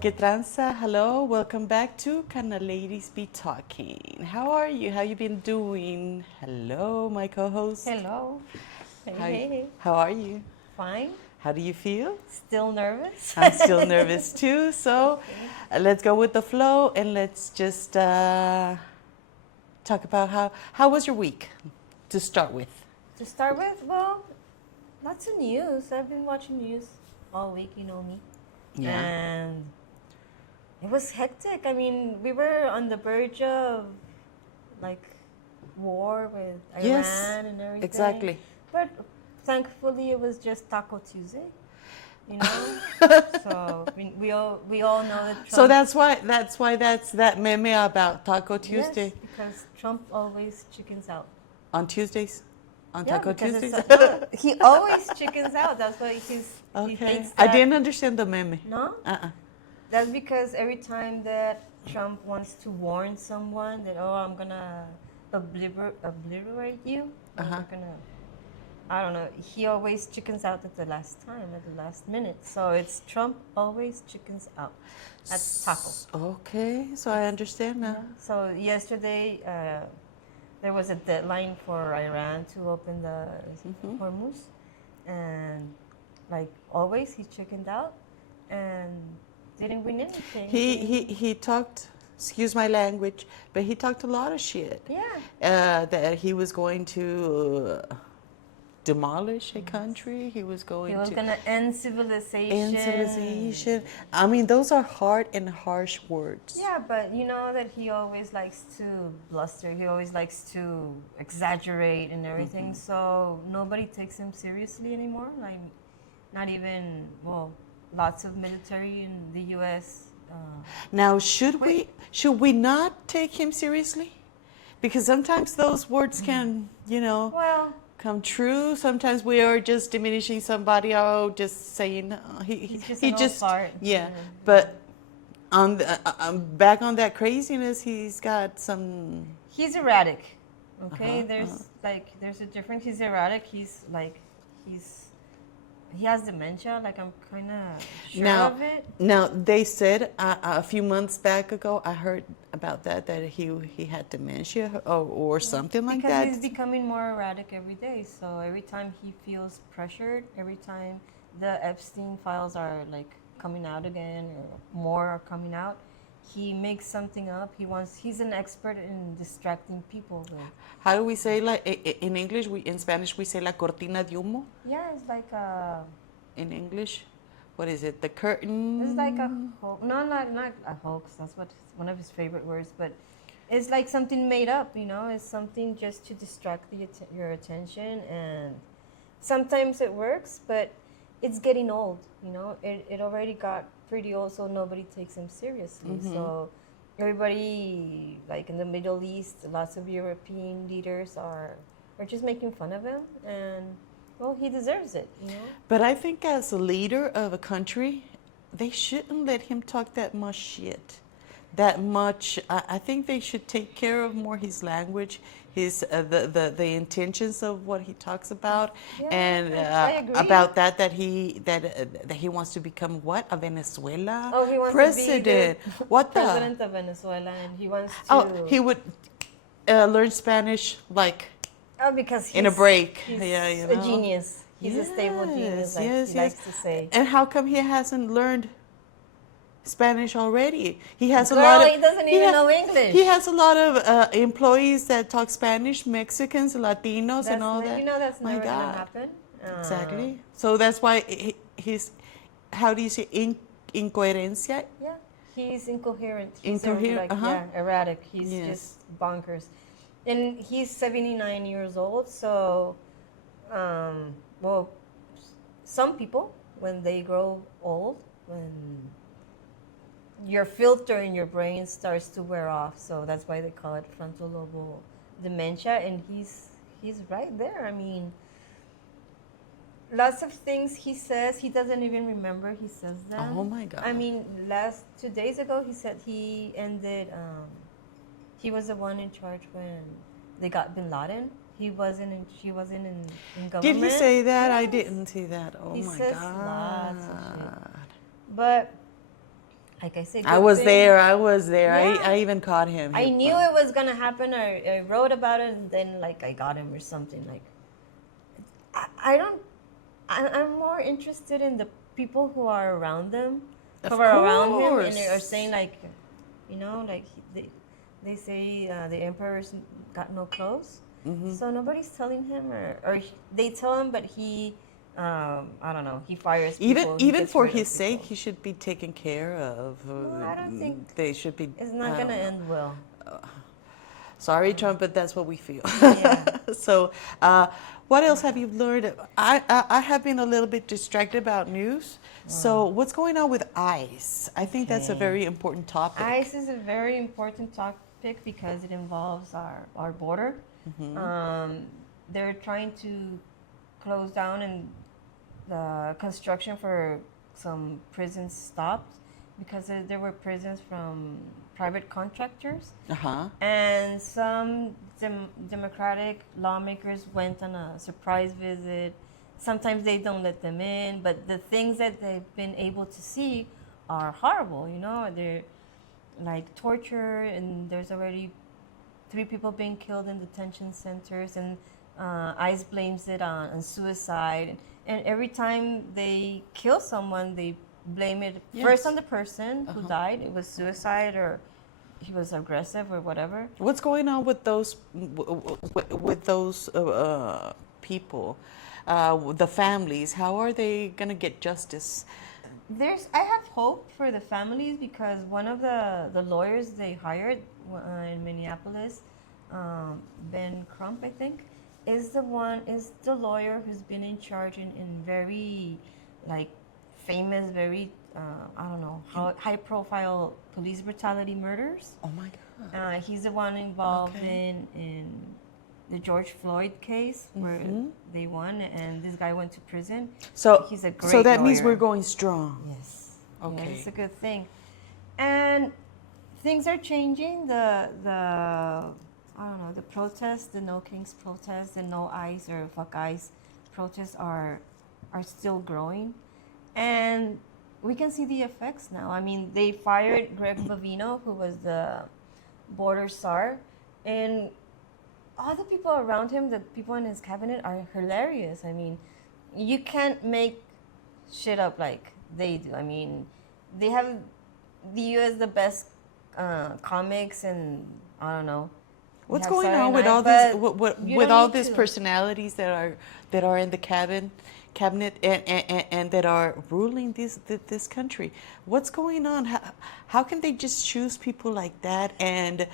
Que tranza? Hello, welcome back to Cannaladies Be Talkin. How are you? How you been doing? Hello, my co-host. Hello. Hey. How are you? Fine. How do you feel? Still nervous? I'm still nervous too, so let's go with the flow and let's just talk about how was your week to start with? To start with, well, lots of news. I've been watching news all week, you know me. Yeah. And it was hectic. I mean, we were on the verge of like war with Iran Yes, and everything. exactly. But thankfully, it was just Taco Tuesday. You know, so we all know that Trump. So that's why that's that meme about Taco Tuesday. Yes, because Trump always chickens out. On Tuesdays? On Yeah, Taco because Tuesdays? no, he always chickens out. That's why he Okay. thinks I that. didn't understand the meme. No, that's because every time that Trump wants to warn someone that I'm gonna obliterate you, or we're gonna, I don't know. He always chickens out at the last time, at the last minute. So it's Trump always chickens out at Taco. Okay, so I understand now. Yeah. So yesterday, there was a deadline for Iran to open the Hormuz, and like always, he chickened out and didn't win anything. He talked, excuse my language, but he talked a lot of shit. Yeah. That he was going to demolish a country. He was going gonna end civilization. end civilization. I mean, those are hard and harsh words. Yeah, but you know that he always likes to bluster. He always likes to exaggerate and everything. So nobody takes him seriously anymore. Like, not even, well, lots of military in the U.S. Now, should we not take him seriously? Because sometimes those words can, Well, come true. Sometimes we are just diminishing somebody. Just saying he's just an old fart. Yeah. But on back on that craziness, he's got some. He's erratic. Okay, there's a difference. He's erratic. He has dementia. Like, I'm kind of sure of it. Now they said a few months back ago, I heard about that he had dementia or something like that. Because he's becoming more erratic every day. So every time he feels pressured, every time the Epstein files are like coming out again or more are coming out, he makes something up. He's an expert in distracting people with. How do we say, like, in English? In Spanish we say la cortina de humo. Yeah, it's like in English, what is it? The curtain. It's like a hoax. No, not a hoax. That's one of his favorite words. But it's like something made up. It's something just to distract your attention, and sometimes it works, but it's getting old. It already got pretty old, so nobody takes him seriously. So everybody, like in the Middle East, lots of European leaders are just making fun of him, and well, he deserves it. But I think as a leader of a country, they shouldn't let him talk that much shit. That much. I think they should take care of more his language, his the intentions of what he talks about, and I agree. about that he wants to become what, a Venezuela he wants president. to be the what president of Venezuela, and he wants to. Oh, he would learn Spanish like. Oh, because he's in a break. He's a genius. He's a stable genius, like he likes to say. And how come he hasn't learned Spanish already? He has Girl, a lot of. he doesn't even know English. He has a lot of employees that talk Spanish, Mexicans, Latinos, and all that. That's never gonna happen. Exactly. So that's why he's. How do you say incoherencia? Yeah, he's incoherent. He's Incoherent. Erratic. He's just bonkers. And he's 79 years old, so, well, some people, when they grow old, when your filter in your brain starts to wear off, so that's why they call it frontal lobe dementia, and he's right there. I mean, lots of things he says, he doesn't even remember he says them. Oh my God. I mean, 2 days ago, he said he ended... he was the one in charge when they got Bin Laden. She wasn't in government. Did he say that? Yes. I didn't see that. Oh He my says God. lots of shit. But Like I said, I good was thing. there. I was there. Yeah. I even caught him. I knew it was gonna happen. I wrote about it, and then like I got him or something. Like I don't. I'm more interested in the people who are around them, who Of are around him, and they are course. saying like, like they say the emperor's got no clothes, so nobody's telling him, or they tell him, but he, I don't know, he fires people. He Even gets for rid of his sake, people. he should be taken care of. Well, I don't think They should be. it's not I gonna don't know. end well. Sorry, Trump, but that's what we feel. Yeah. So, what else have you learned? I have been a little bit distracted about news. So, what's going on with ICE? I think that's a Okay. very important topic. ICE is a very important topic because it involves our border. They're trying to close down and the construction for some prisons stopped because there were prisons from private contractors. Uh-huh. And some Democratic lawmakers went on a surprise visit. Sometimes they don't let them in, but the things that they've been able to see are horrible. They're like torture, and there's already 3 people being killed in detention centers, and ICE blames it on suicide. And every time they kill someone, they blame it first on the person who died. It was suicide, or he was aggressive, or whatever. What's going on with those people, the families? How are they gonna get justice? I have hope for the families because one of the lawyers they hired in Minneapolis, Ben Crump, I think, is the lawyer who's been in charge in very like famous, very I don't know, high profile police brutality murders. Oh my God. He's the one involved in the George Floyd case where they won and this guy went to prison. So he's a great so that means lawyer. we're going strong. Yes. Okay. Yeah, it's a good thing. And things are changing. I don't know, the protests, the No Kings protests, the No ICE or Fuck ICE protests are still growing. And we can see the effects now. I mean, they fired Greg Bovino, who was the border czar, and all the people around him, the people in his cabinet, are hilarious. I mean, you can't make shit up like they do. I mean, they have the U.S. the best comics, and I don't know. What's We have going Saturday on with Night, all but these you with don't all need these to. personalities that are in the cabinet and that are ruling this country? What's going on? How can they just choose people like that and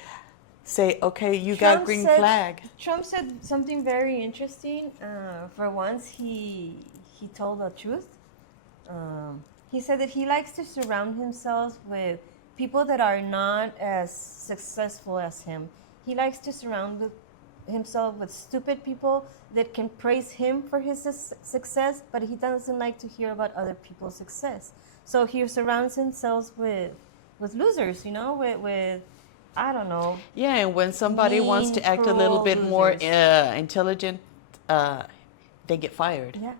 say, okay, you got green flag? Trump said something very interesting. For once, he told the truth. He said that he likes to surround himself with people that are not as successful as him. He likes to surround himself with stupid people that can praise him for his success, but he doesn't like to hear about other people's success. So he surrounds himself with losers, with I don't know. Yeah, and when somebody wants to Mean, act a little cruel bit more losers. intelligent, they get fired. Yeah,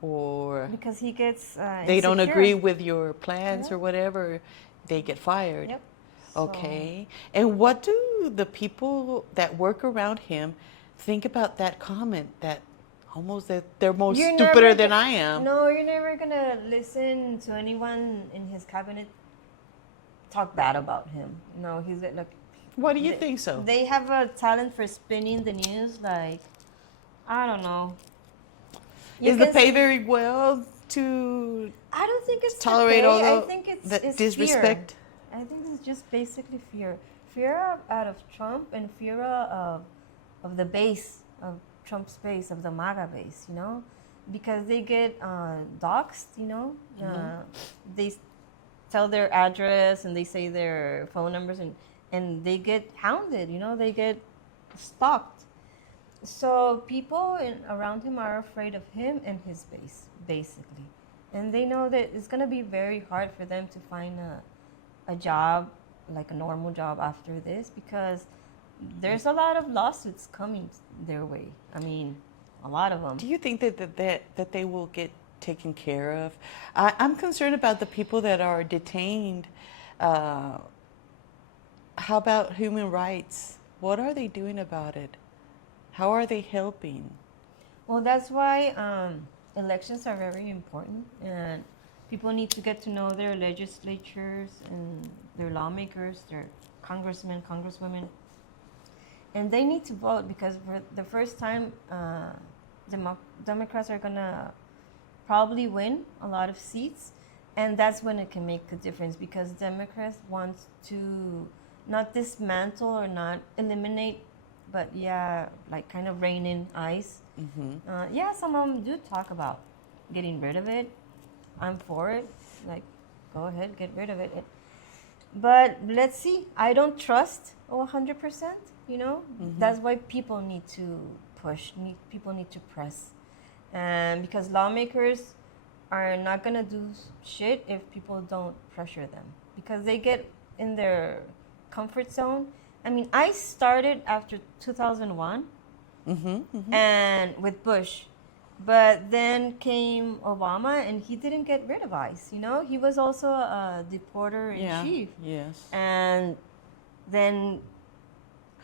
Or because he gets they don't insecure. agree with your plans Yeah. or whatever, they get fired. Yep. Okay. And what do the people that work around him think about that comment that almost that they're more You're stupider never than go- I am? No, you're never gonna listen to anyone in his cabinet talk bad about him. No, he's like. Why do you think so? They have a talent for spinning the news. Like, I don't know. Is the pay very well to I don't think it's tolerate the all pay. I the think it's disrespect? Fear. I think it's just basically fear. Fear out of Trump and fear of the base of Trump's base, of the MAGA base, because they get doxxed, they tell their address and they say their phone numbers and they get hounded, they get stalked. So people around him are afraid of him and his base, basically. And they know that it's going to be very hard for them to find a job, like a normal job after this, because there's a lot of lawsuits coming their way. I mean, a lot of them. Do you think that they will get taken care of? I'm concerned about the people that are detained Uh, how about human rights? What are they doing about it? How are they helping? Well, that's why elections are very important, and people need to get to know their legislatures and their lawmakers, their congressmen, congresswomen, and they need to vote because for the first time, Democrats are gonna probably win a lot of seats, and that's when it can make a difference because Democrats want to not dismantle or not eliminate, but yeah, like kind of rein in ICE. Yeah, some of them do talk about getting rid of it. I'm for it. Like, go ahead, get rid of it. But let's see. I don't trust 100%. You know, that's why people need to push. People need to press, and because lawmakers are not gonna do shit if people don't pressure them because they get in their comfort zone. I mean, I started after 2001 and with Bush, but then came Obama and he didn't get rid of ICE. You know, he was also a deporter in chief. Yes. And then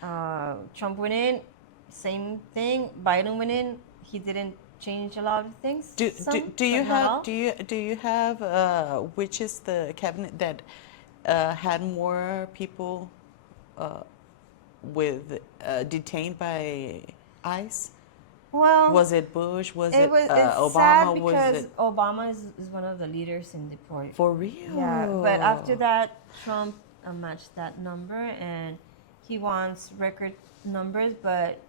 Trump went in, same thing. Biden went in, he didn't change a lot of things. Do you have which is the cabinet that had more people with detained by ICE? Well, Was it Bush? Was it it's Obama? sad because Was it Obama is one of the leaders in deport. for real? Yeah, but after that, Trump matched that number, and he wants record numbers. But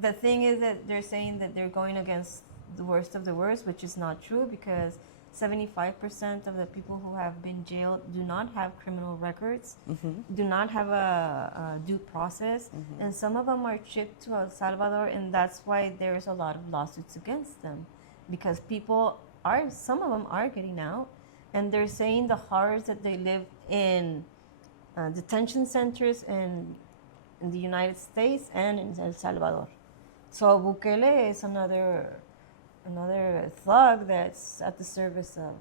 the thing is that they're saying that they're going against the worst of the worst, which is not true because 75% of the people who have been jailed do not have criminal records, do not have a due process, and some of them are shipped to El Salvador, and that's why there's a lot of lawsuits against them because some of them are getting out, and they're saying the horrors that they live in detention centers in the United States and in El Salvador. So Bukele is another thug that's at the service of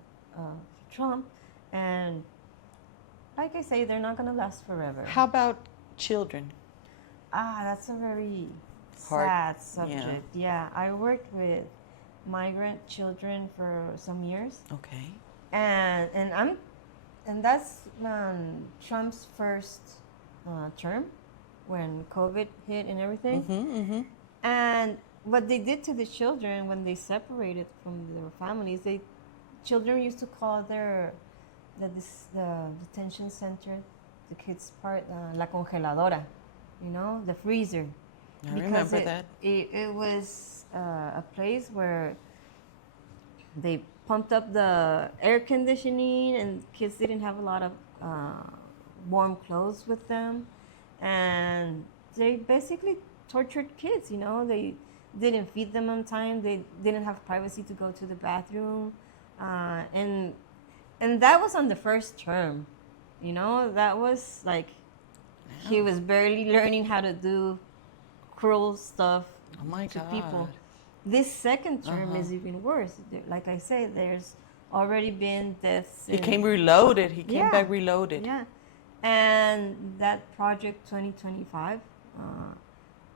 Trump, and like I say, they're not going to last forever. How about children? That's a very Hard, sad subject. Yeah, I worked with migrant children for some years, Okay. and that's Trump's first term when COVID hit and everything, and what they did to the children when they separated from their families, children used to call the detention center, the kids' part, la congeladora, you know, the freezer. I remember that. It was a place where they pumped up the air conditioning and kids didn't have a lot of warm clothes with them. And they basically tortured kids, you know, they didn't feed them on time. They didn't have privacy to go to the bathroom, and that was on the first term. You know, that was like he was barely learning how to do cruel stuff to people. This second term is even worse. Like I say, there's already been deaths. He came reloaded. He came back reloaded. Yeah, and that project 2025.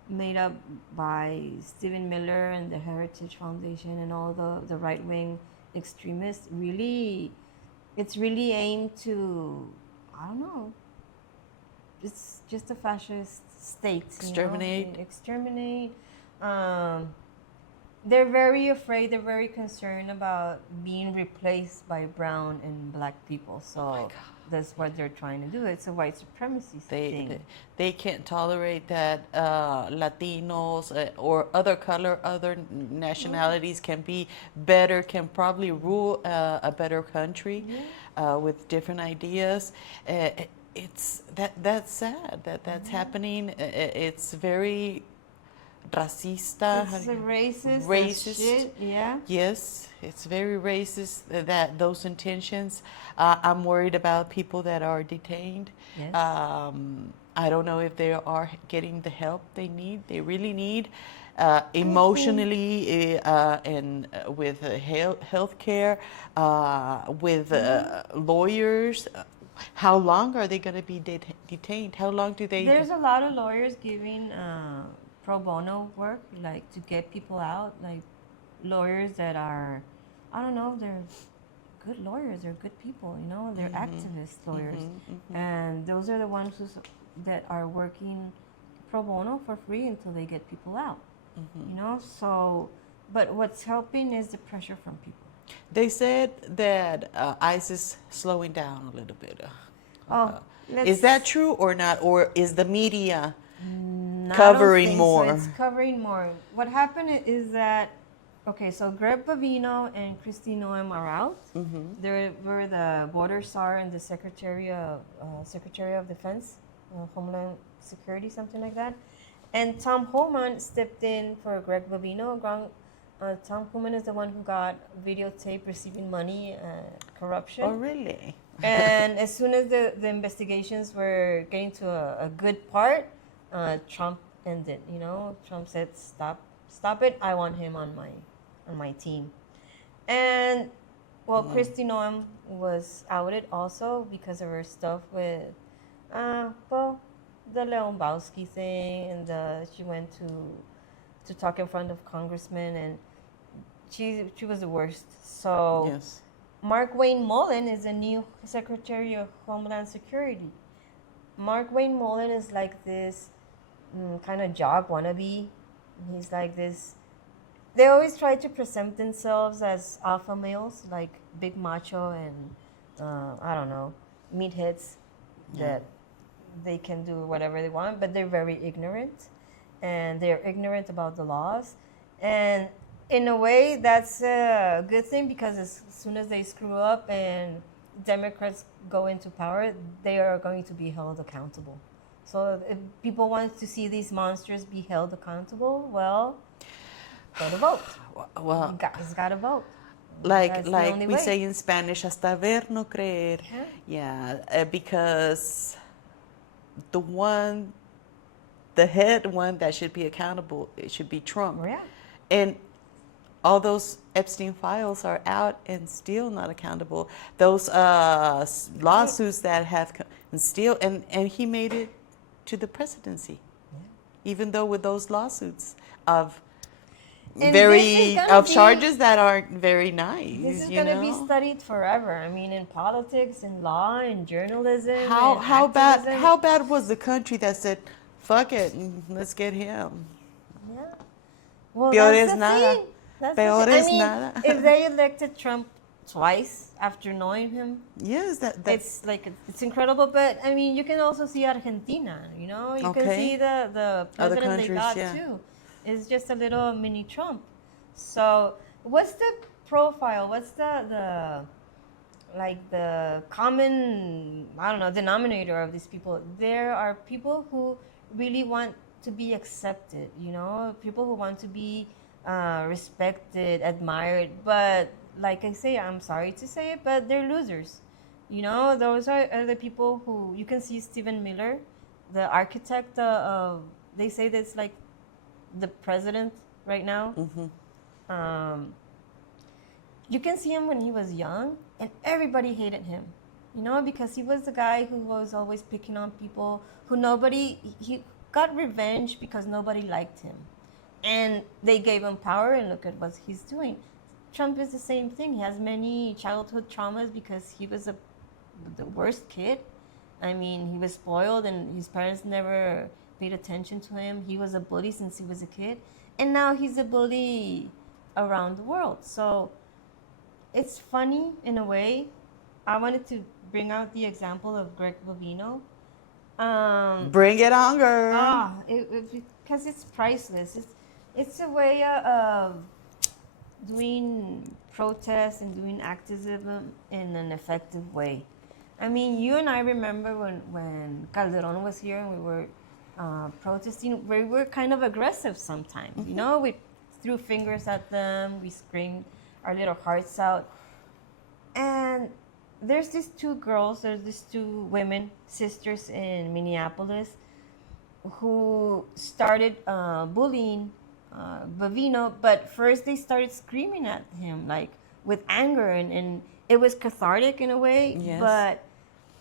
Made up by Stephen Miller and the Heritage Foundation and all the right-wing extremists, it's really aimed to, I don't know, it's just a fascist state. Exterminate. You know? Exterminate. They're very afraid, they're very concerned about being replaced by brown and black people. So that's what they're trying to do. It's a white supremacy thing. They can't tolerate that Latinos or other nationalities can be better, can probably rule a better country with different ideas. That's sad that's happening. It's very racista. It's a racist shit, yeah. Yes, it's very racist, that those intentions. I'm worried about people that are detained. Yes. I don't know if they are getting the help they need. They really need emotionally and with health care, with lawyers. How long are they going to be detained? How long do they? There's a lot of lawyers giving pro bono work, like to get people out, like lawyers that are, I don't know, they're good lawyers, they're good people, you know, they're activist lawyers. And those are the ones that are working pro bono for free until they get people out, you know? So, but what's helping is the pressure from people. They said that ICE is slowing down a little bit. Is that true or not? Or is the media covering more? So it's covering more. What happened is that, okay, so Greg Bavino and Kristi Noem are out. They were the border czar and the Secretary of Defense, Homeland Security, something like that. And Tom Homan stepped in for Greg Bavino. Tom Homan is the one who got videotape receiving money, corruption. Oh, really? And as soon as the investigations were getting to a good part, Trump ended. You know, Trump said, "Stop it! I want him on my team." And well, Kristi Noem was outed also because of her stuff with, the Leonbowski thing, and she went to talk in front of congressmen, and she was the worst. So Yes. Mark Wayne Mullen is the new Secretary of Homeland Security. Mark Wayne Mullen is like this kind of jock wannabe. He's like this. They always try to present themselves as alpha males, like big macho and I don't know, meatheads that they can do whatever they want, but they're very ignorant, and they're ignorant about the laws. And in a way, that's a good thing, because as soon as they screw up and Democrats go into power, they are going to be held accountable. So if people want to see these monsters be held accountable, well, go to vote. Well, You guys got to vote. like That's the like only we way. say in Spanish, hasta ver no creer. Yeah. Yeah, because the head one that should be accountable, it should be Trump. Yeah. And all those Epstein files are out and still not accountable. Those lawsuits that have and still, and he made it to the presidency, even though with those lawsuits of And this is gonna be- charges that aren't very nice. This is you going to know? be studied forever. I mean, in politics, in law, in journalism. How in bad activism. bad was the country that said, "Fuck it, let's get him"? Yeah. Well, Peor that's es the nada. thing. That's the Peor thing. es I mean, nada. if they elected Trump twice after knowing him, Yes, that's it's like it's incredible. But I mean, you can also see Argentina. You know, you can Okay. see the president they countries, got yeah. too. It's just a little mini Trump. So, what's the profile? What's the like the common, I don't know, denominator of these people? There are people who really want to be accepted. You know, people who want to be respected, admired. But like I say, I'm sorry to say it, but they're losers. You know, those are the people who you can see. Stephen Miller, the architect of, they say that's like the president right now. You can see him when he was young, and everybody hated him, you know, because he was the guy who was always picking on people, he got revenge because nobody liked him, and they gave him power, and look at what he's doing. Trump is the same thing. He has many childhood traumas because he was the worst kid. I mean, he was spoiled, and his parents never paid attention to him. He was a bully since he was a kid, and now he's a bully around the world. So it's funny in a way. I wanted to bring out the example of Greg Bavino. Bring it on, girl. Because it's priceless. It's a way of doing protests and doing activism in an effective way. I mean, you and I remember when Calderon was here and we were protesting, we were kind of aggressive sometimes. You know, we threw fingers at them, we screamed our little hearts out. And there's these two women, sisters in Minneapolis, who started bullying Bavino, but first they started screaming at him, like with anger, and it was cathartic in a way, Yes. but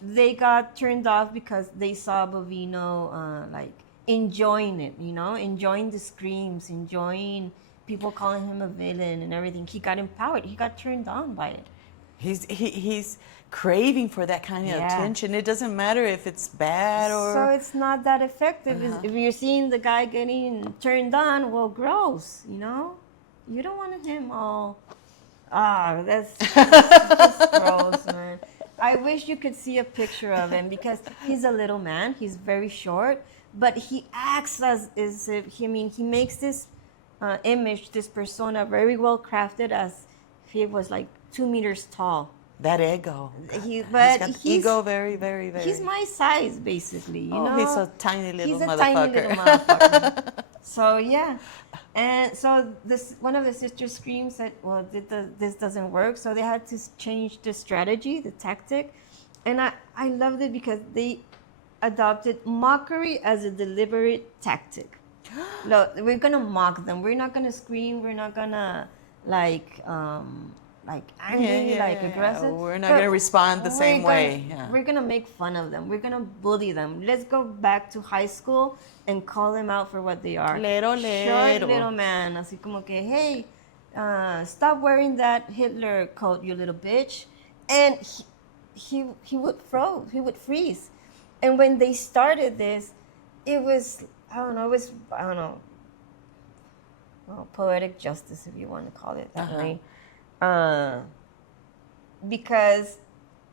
they got turned off because they saw Bovino like enjoying it, you know, enjoying the screams, enjoying people calling him a villain and everything. He got empowered. He got turned on by it. He's craving for that kind of Yeah. attention. It doesn't matter if it's bad or. So it's not that effective. If you're seeing the guy getting turned on, well, gross, you know? You don't want him all, that's gross, man. I wish you could see a picture of him because he's a little man. He's very short, but he acts as if, he makes this image, this persona very well crafted as if he was like 2 meters tall. That ego. He's ego very, very, very. He's my size, basically. You know, he's a tiny little he's a motherfucker. tiny little motherfucker. So yeah, and so this one of the sisters screams that, well, this doesn't work. So they had to change the strategy, the tactic, and I loved it because they adopted mockery as a deliberate tactic. Look, we're gonna mock them. We're not gonna scream. We're not gonna like angry, aggressive. We're not going to respond the same way. We're going to make fun of them. We're going to bully them. Let's go back to high school and call them out for what they are. Short little man. Así como que, hey, stop wearing that Hitler coat, you little bitch. And he would freeze. And when they started this, it was, poetic justice, if you want to call it that way. Because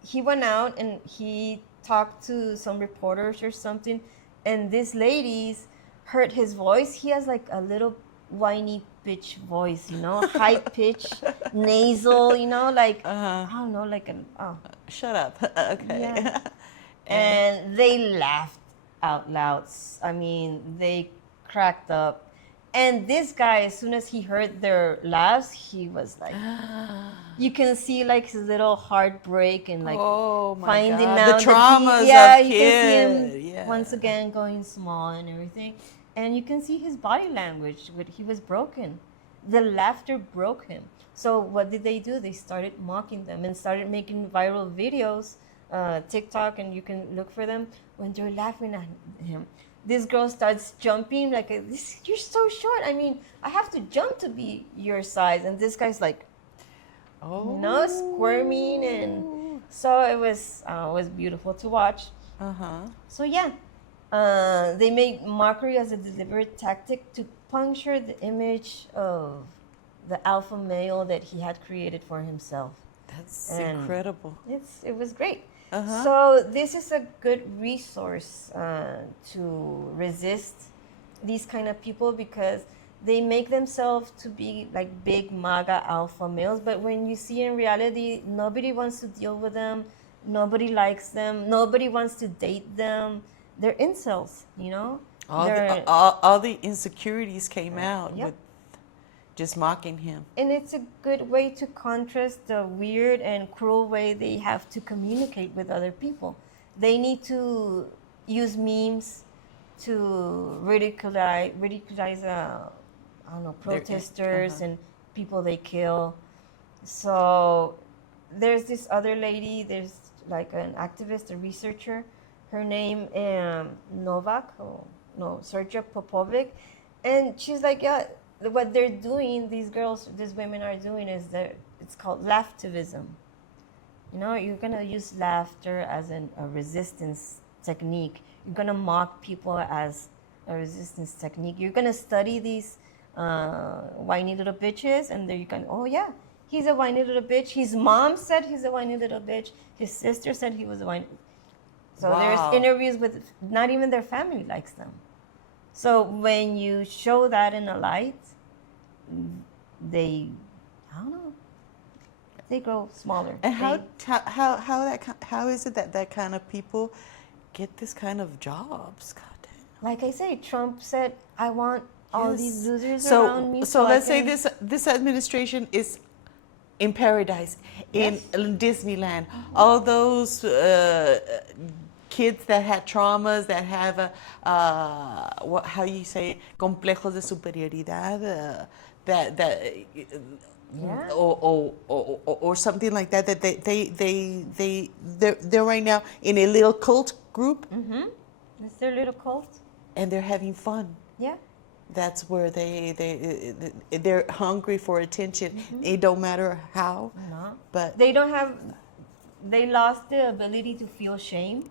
he went out and he talked to some reporters or something, and these ladies heard his voice. He has like a little whiny bitch voice, you know, high pitch, nasal, you know, like I don't know, like an Shut up. Okay. Yeah. And they laughed out loud. I mean, they cracked up. And this guy, as soon as he heard their laughs, he was like, you can see like his little heartbreak and like finding out the traumas of kids. can see him once again going small and everything. And you can see his body language. He was broken. The laughter broke him. So what did they do? They started mocking them and started making viral videos, TikTok, and you can look for them when they're laughing at him. This girl starts jumping like, you're so short. I mean, I have to jump to be your size. And this guy's like, squirming. And so it was beautiful to watch. So yeah, they made mockery as a deliberate tactic to puncture the image of the alpha male that he had created for himself. That's incredible. It was great. So this is a good resource to resist these kind of people because they make themselves to be like big MAGA alpha males. But when you see in reality, nobody wants to deal with them. Nobody likes them. Nobody wants to date them. They're incels, you know? All the insecurities came out with just mocking him. And it's a good way to contrast the weird and cruel way they have to communicate with other people. They need to use memes to ridiculize protesters and people they kill. So there's this other lady, there's like an activist, a researcher. Her name Sergio Popovic. And she's like, what they're doing, these women are doing is it's called laughtivism. You know, you're going to use laughter as a resistance technique. You're going to mock people as a resistance technique. You're going to study these whiny little bitches, and then you can, he's a whiny little bitch. His mom said he's a whiny little bitch. His sister said he was a whiny. So there's interviews with, not even their family likes them. So when you show that in a light, they grow smaller. And how is it that kind of people get this kind of jobs? God damn. Like I say, Trump said, I want all these losers around me. So let's say this administration is in paradise, in Disneyland. All those kids that had traumas, that have complejos de superioridad, that Yeah. or something like that. That they're right now in a little cult group Mm-hmm. It's their little cult. and they're having fun. Yeah. That's where they're hungry for attention. It don't matter how, No. but They don't have. They lost the ability to feel shame.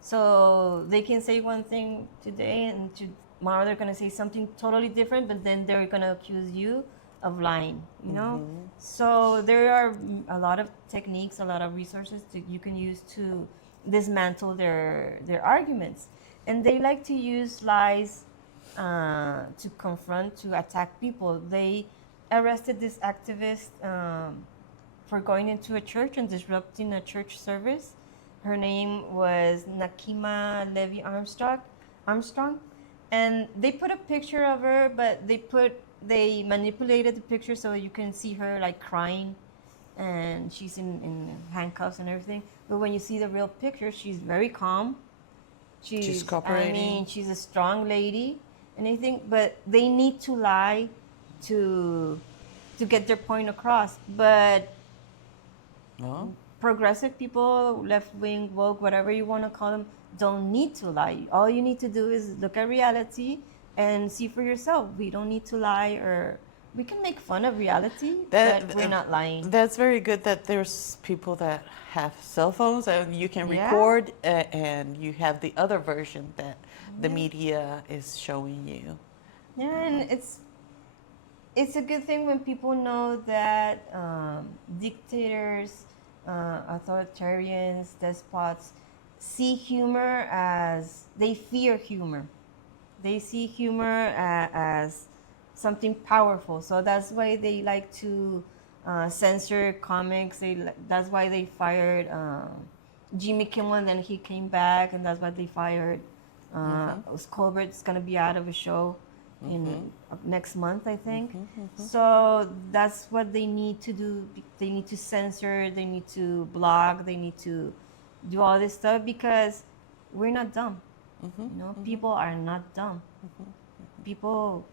So they can say one thing today, and tomorrow they're gonna say something totally different. But then they're gonna accuse you of lying. You know. So there are a lot of techniques, a lot of resources that you can use to dismantle their arguments, and they like to use lies to confront, to attack people. They arrested this activist for going into a church and disrupting a church service. Her name was Nakima Levy Armstrong, and they put a picture of her, but they manipulated the picture so you can see her like crying, and she's in handcuffs and everything. But when you see the real picture, she's very calm. She's cooperating. I mean, she's a strong lady and anything, but they need to lie to get their point across. But well, progressive people, left wing, woke, whatever you want to call them, don't need to lie. All you need to do is look at reality and see for yourself. We don't need to lie, or we can make fun of reality, but we're not lying. That's very good that there's people that have cell phones and you can Yeah. record, and you have the other version that the media is showing you. Yeah, and it's a good thing when people know that dictators, authoritarians, despots see humor as, they fear humor. They see humor as something powerful. So that's why they like to censor comics. That's why they fired Jimmy Kimmel, and then he came back, and that's why they fired Colbert's going to be out of a show in next month, I think. So that's what they need to do. They need to censor, they need to blog, they need to do all this stuff, because we're not dumb. You know, people are not dumb. People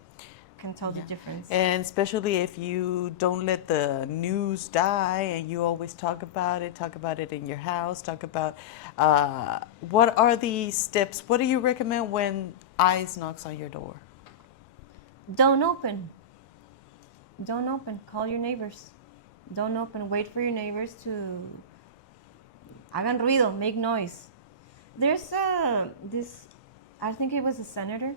can tell the difference. And especially if you don't let the news die and you always talk about it in your house, talk about what are the steps, what do you recommend when ICE knocks on your door? Don't open. Don't open. Call your neighbors. Don't open. Wait for your neighbors to hagan ruido, make noise. There's this, I think it was a senator.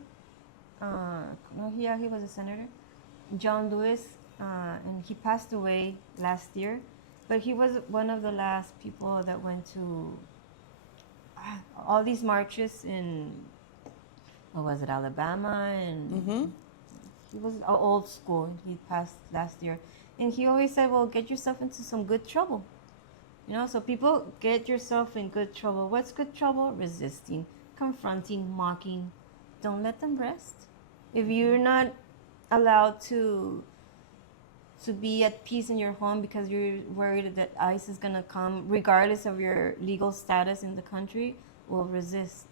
He was a senator, John Lewis, and he passed away last year. But he was one of the last people that went to all these marches in, what was it, Alabama, and he was old school. He passed last year, and he always said, "Well, get yourself into some good trouble." You know, so people, get yourself in good trouble. What's good trouble? Resisting, confronting, mocking. Don't let them rest. If you're not allowed to be at peace in your home because you're worried that ICE is gonna come, regardless of your legal status in the country, will resist.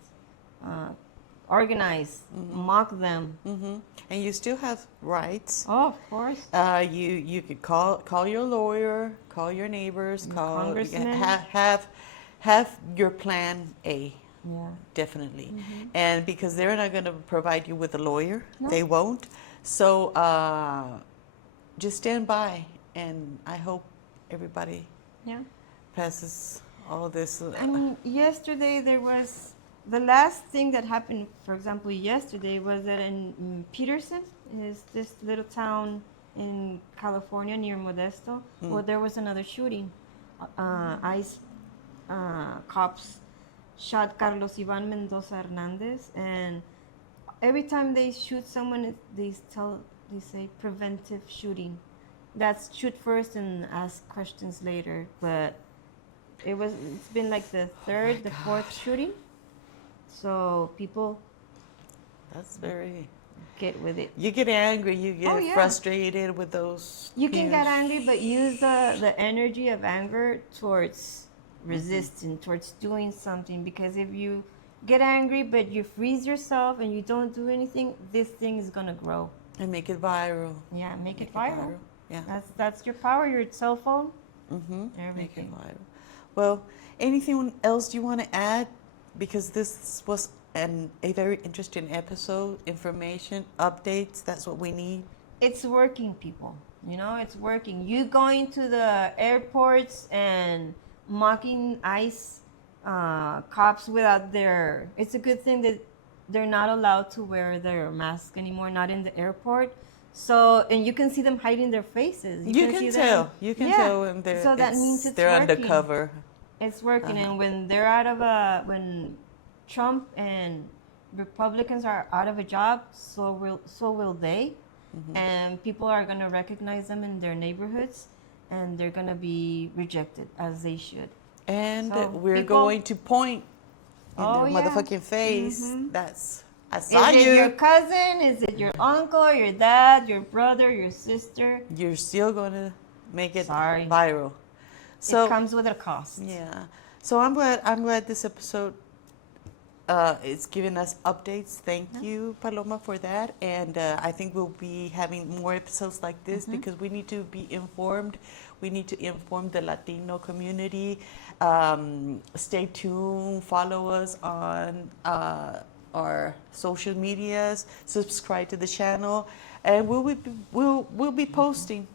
Organize, mock them. And you still have rights. Oh, of course. You could call your lawyer, call your neighbors, call congressman. have your plan A. Yeah. Definitely. And because they're not going to provide you with a lawyer, No. they won't. So just stand by, and I hope everybody passes all this. I mean, yesterday there was, the last thing that happened, for example, yesterday was that in Peterson, is this little town in California near Modesto, where there was another shooting. ICE cops shot Carlos Ivan Mendoza Hernandez, and every time they shoot someone, they say preventive shooting. That's shoot first and ask questions later. But it's been like the third, the fourth shooting. So people, That's very. get with it. You get angry, you get Oh, yeah. frustrated with those. You can get huge- angry, but use the energy of anger towards resisting, towards doing something. Because if you get angry but you freeze yourself and you don't do anything, this thing is gonna grow. And make it viral. Yeah, make it viral. Yeah. That's your power, your cell phone, Mm-hmm. Make it everything. viral. Well, anything else you want to add? Because this was a very interesting episode. Information, updates. That's what we need. It's working, people. You know, it's working. You going to the airports and mocking ICE cops without their. It's a good thing that they're not allowed to wear their mask anymore, not in the airport. So, and you can see them hiding their faces. You can see tell. them. You can Yeah. tell when So that means it's they're working. undercover. It's working, Uh-huh. and when they're out of a when Trump and Republicans are out of a job, so will they, and people are gonna recognize them in their neighborhoods, and they're gonna be rejected as they should. And So, we're people- going to point in Oh, their yeah. motherfucking face. Mhm. That's I Is saw it you. your cousin? Is it your uncle? Your dad? Your brother? Your sister? You're still gonna make it Sorry. viral. So it comes with a cost. yeah. So I'm glad this episode is giving us updates. Thank you, Paloma, for that. And I think we'll be having more episodes like this because we need to be informed. We need to inform the Latino community. Stay tuned. Follow us on our social medias. Subscribe to the channel, and we'll be posting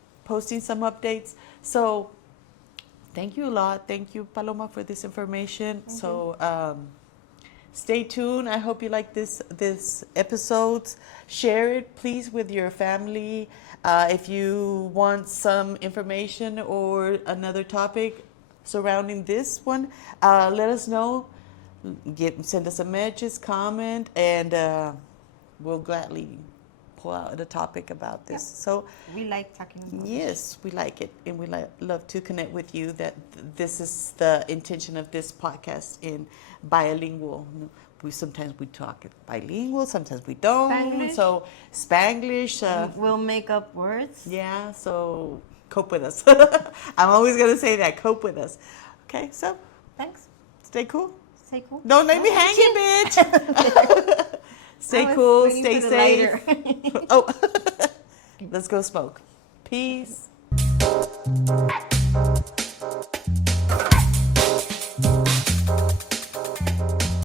some updates. So thank you a lot. Thank you, Paloma, for this information. So stay tuned. I hope you like this episode. Share it, please, with your family. If you want some information or another topic surrounding this one, let us know. Send us a message, comment, and we'll gladly pull out a topic about this. So We like talking about it. yes, we like it, and we love to connect with you. That this is the intention of this podcast in bilingual. Sometimes we talk bilingual, sometimes we don't. Spanglish. So Spanglish. We'll make up words. Yeah. So cope with us. I'm always gonna say that. Cope with us. Okay. So Thanks. stay cool. Stay cool. Don't let me hanging, bitch. Stay I was cool. waiting Stay for the safe. lighter. Oh, let's go smoke. Peace.